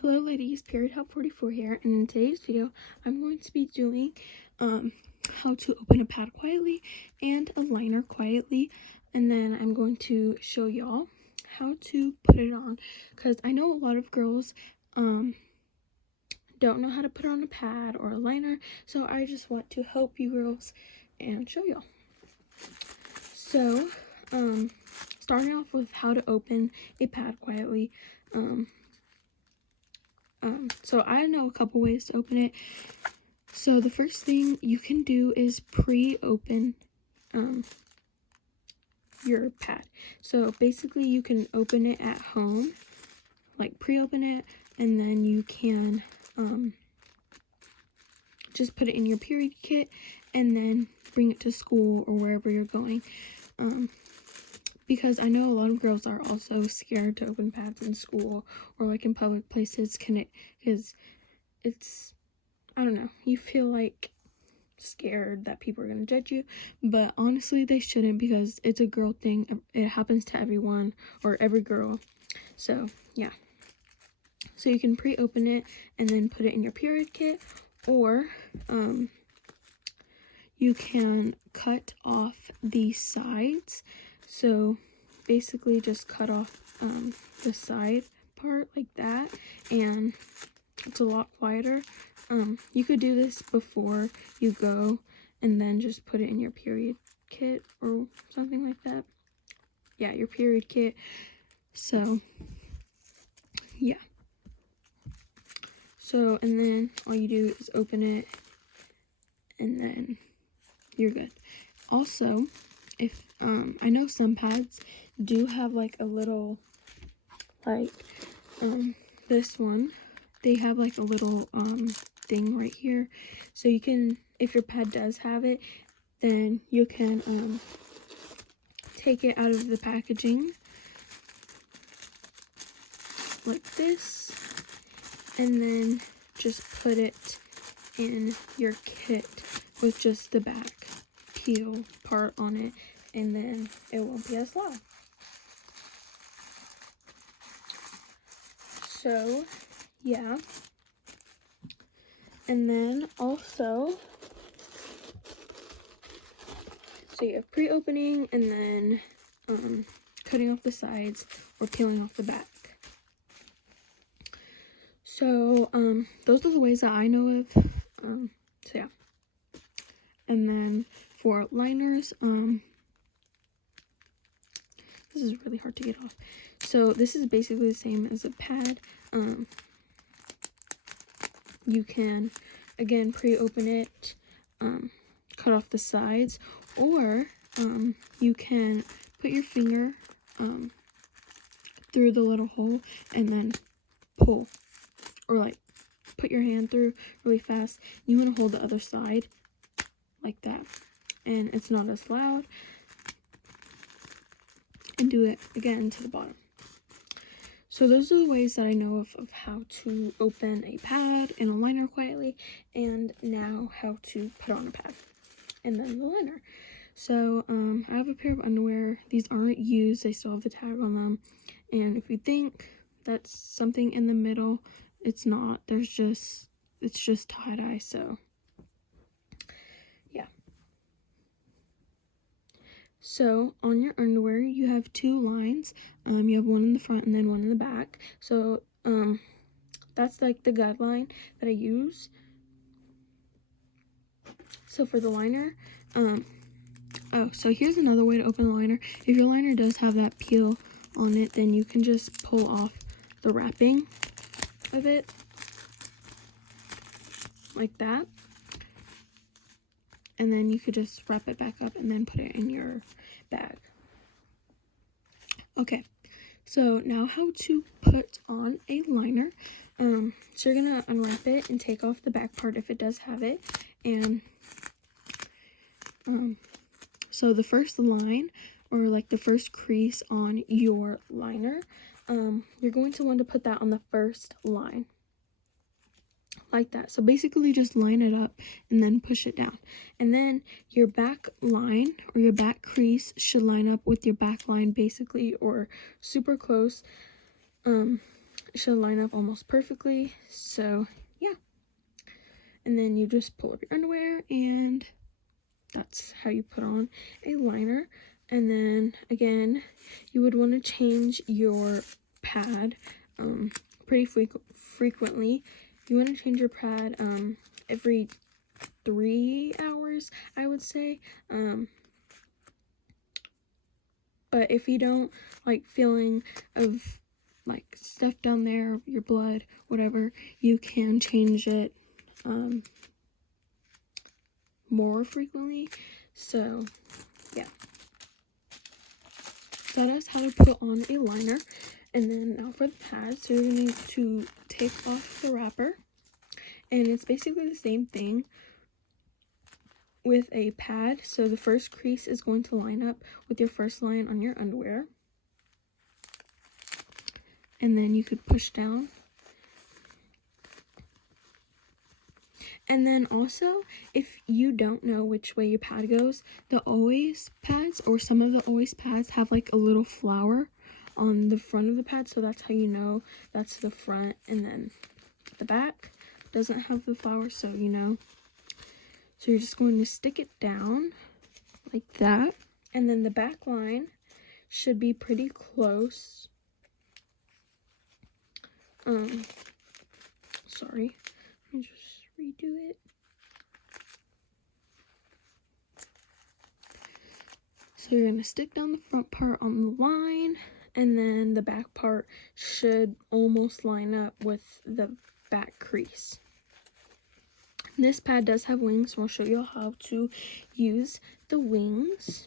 Hello ladies, Period Help 44 here, and in today's video I'm going to be doing how to open a pad quietly and a liner quietly, and then I'm going to show y'all how to put it on, because I know a lot of girls don't know how to put on a pad or a liner, so I just want to help you girls and show y'all. So starting off with how to open a pad quietly. So I know a couple ways to open it. So the first thing you can do is pre-open your pad. So basically you can open it at home, like pre-open it, and then you can just put it in your period kit and then bring it to school or wherever you're going. Because I know a lot of girls are also scared to open pads in school or like in public places, because it's, I don't know, you feel like scared that people are going to judge you, but honestly they shouldn't, because it's a girl thing. It happens to everyone or every girl. So yeah, so you can pre-open it and then put it in your period kit, or you can cut off the sides. So basically just cut off the side part like that, and it's a lot quieter. You could do this before you go and then just put it in your period kit or something like that. Yeah, your period kit. So yeah, so and then all you do is open it and then you're good. Also, if I know some pads do have like a little, like this one, they have like a little thing right here, so you can, if your pad does have it, then you can take it out of the packaging like this, and then just put it in your kit with just the back peel part on it, and then it won't be as loud. So yeah, and then also, so you have pre-opening and then cutting off the sides or peeling off the back. So those are the ways that I know of. So yeah, and then for liners, this is really hard to get off. So this is basically the same as a pad. You can again pre-open it, cut off the sides, or you can put your finger through the little hole and then pull, or like put your hand through really fast. You want to hold the other side like that, and it's not as loud, and do it again to the bottom. So those are the ways that I know of how to open a pad and a liner quietly, and now how to put on a pad and then the liner. So I have a pair of underwear. These aren't used, they still have the tag on them, and if you think that's something in the middle, it's not. It's just tie-dye. So yeah. So on your underwear you have two lines. You have one in the front and then one in the back. So that's like the guideline that I use. So for the liner, oh, so here's another way to open the liner. If your liner does have that peel on it, then you can just pull off the wrapping of it like that, and then you could just wrap it back up and then put it in your bag. Okay, so now how to put on a liner. So you're gonna unwrap it and take off the back part if it does have it, and so the first line, or like the first crease on your liner, you're going to want to put that on the first line like that. So basically just line it up and then push it down, and then your back line or your back crease should line up with your back line basically, or super close. it should line up almost perfectly. So yeah, and then you just pull up your underwear, and that's how you put on a liner. And then again, you would want to change your pad pretty frequently. You want to change your pad every 3 hours, I would say. But if you don't like feeling of like stuff down there, your blood, whatever, you can change it more frequently. So yeah, that is how to put on a liner. And then now for the pad, so you're going to take off the wrapper, and it's basically the same thing with a pad. So the first crease is going to line up with your first line on your underwear, and then you could push down. And then also, if you don't know which way your pad goes, the Always pads, or some of the Always pads, have like a little flower on the front of the pad, so that's how you know that's the front. And then the back doesn't have the flower, so you know. So you're just going to stick it down like that, and then the back line should be pretty close. Sorry, let me just redo it. So you're going to stick down the front part on the line, and then the back part should almost line up with the back crease. This pad does have wings, so I'll show you how to use the wings.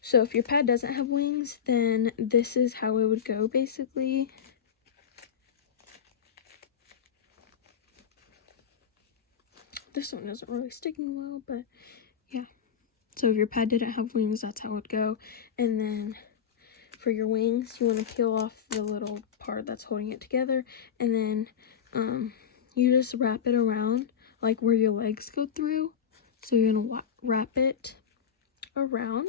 So if your pad doesn't have wings, then this is how it would go basically. This one isn't really sticking well, but yeah. So if your pad didn't have wings, that's how it would go. And then for your wings, you want to peel off the little part that's holding it together, and then you just wrap it around like where your legs go through. So you're going to wrap it around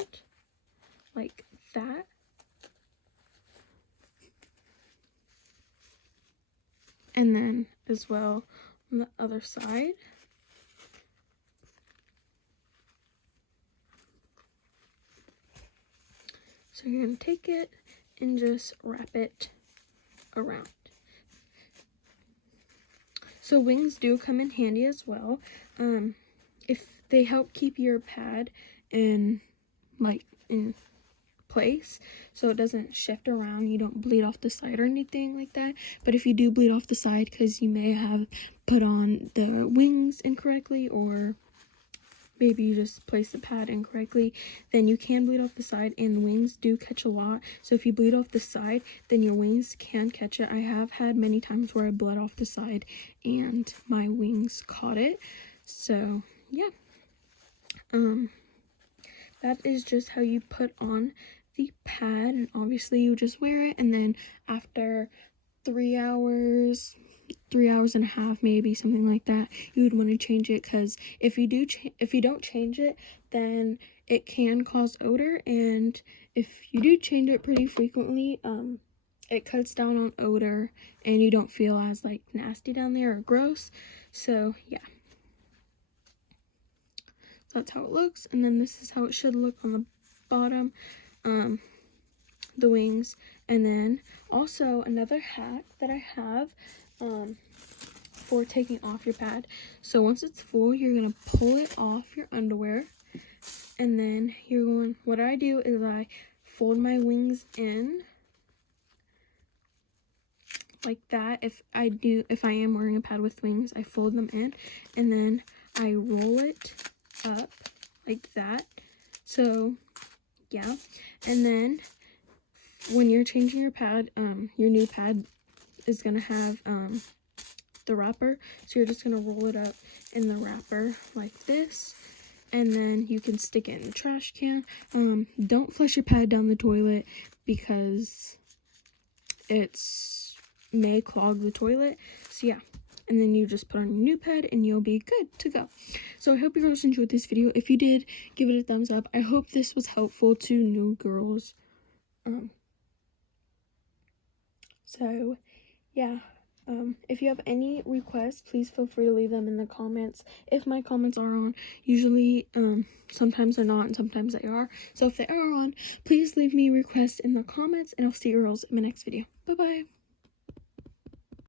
like that. And then as well on the other side. So you're going to take it and just wrap it around. So wings do come in handy as well. If they help keep your pad in place, so it doesn't shift around, you don't bleed off the side or anything like that. But if you do bleed off the side because you may have put on the wings incorrectly, or maybe you just placed the pad incorrectly, then you can bleed off the side, and the wings do catch a lot. So if you bleed off the side, then your wings can catch it. I have had many times where I bled off the side and my wings caught it. So yeah, that is just how you put on the pad. And obviously you just wear it, and then after 3 hours, 3.5 hours maybe, something like that, you would want to change it, because if you don't change it, then it can cause odor. And if you do change it pretty frequently, it cuts down on odor, and you don't feel as like nasty down there or gross. So yeah, that's how it looks. And then this is how it should look on the bottom, the wings. And then also another hack that I have for taking off your pad. So once it's full, you're going to pull it off your underwear, and then what I do is I fold my wings in like that. If I am wearing a pad with wings, I fold them in, and then I roll it up like that. So yeah, and then when you're changing your pad, your new pad is gonna have the wrapper, so you're just gonna roll it up in the wrapper like this, and then you can stick it in the trash can. Don't flush your pad down the toilet, because it's may clog the toilet. So yeah, and then you just put on your new pad and you'll be good to go. So I hope you girls enjoyed this video. If you did, give it a thumbs up. I hope this was helpful to new girls. So yeah, if you have any requests, please feel free to leave them in the comments. If my comments are on, usually sometimes they're not and sometimes they are. So if they are on, please leave me requests in the comments, and I'll see you girls in my next video. Bye bye.